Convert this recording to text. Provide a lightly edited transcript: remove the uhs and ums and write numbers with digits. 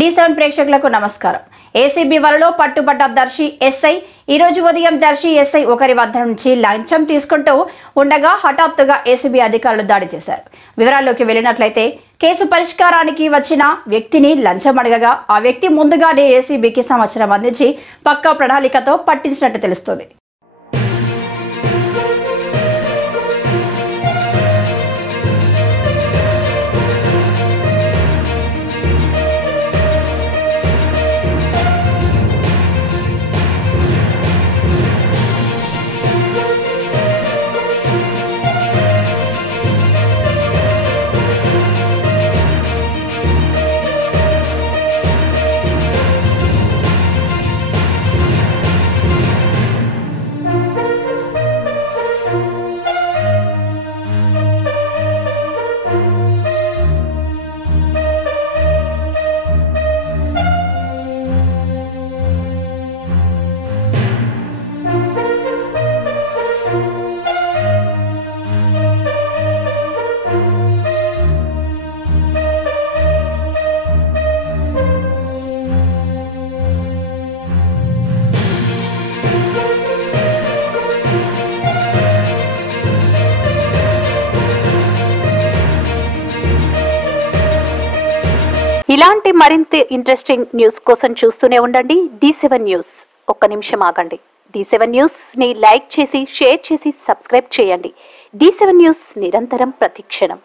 D7 ప్రేక్షకులకు నమస్కారం. ACB వలలో పట్టుబడ్డ దర్శి ఎస్ఐ ఈ రోజు ఉదయం దర్శి ఎస్ఐ ఒకరి వద్ద నుంచి లంచం తీసుకుంటూ ఉండగా హఠాత్తుగా ఏసీబీ అధికారులు దాడి చేశారు. వివరాల్లోకి వెళ్ళినట్లయితే కేసు పరిష్కారానికి వచ్చిన వ్యక్తిని లంచం అడగగా ఆ వ్యక్తి ముందుగానే ఏసీబీకి సమాచారం అందించి పక్కా ప్రణాళికతో పట్టించినట్టు తెలుస్తోంది. ఇలాంటి మరింత ఇంట్రెస్టింగ్ న్యూస్ కోసం చూస్తూనే ఉండండి D7 న్యూస్. ఒక్క నిమిషం ఆగండి. D7 న్యూస్ ని లైక్ చేసి షేర్ చేసి సబ్స్క్రైబ్ చేయండి. D7 న్యూస్ నిరంతరం ప్రతిక్షణం.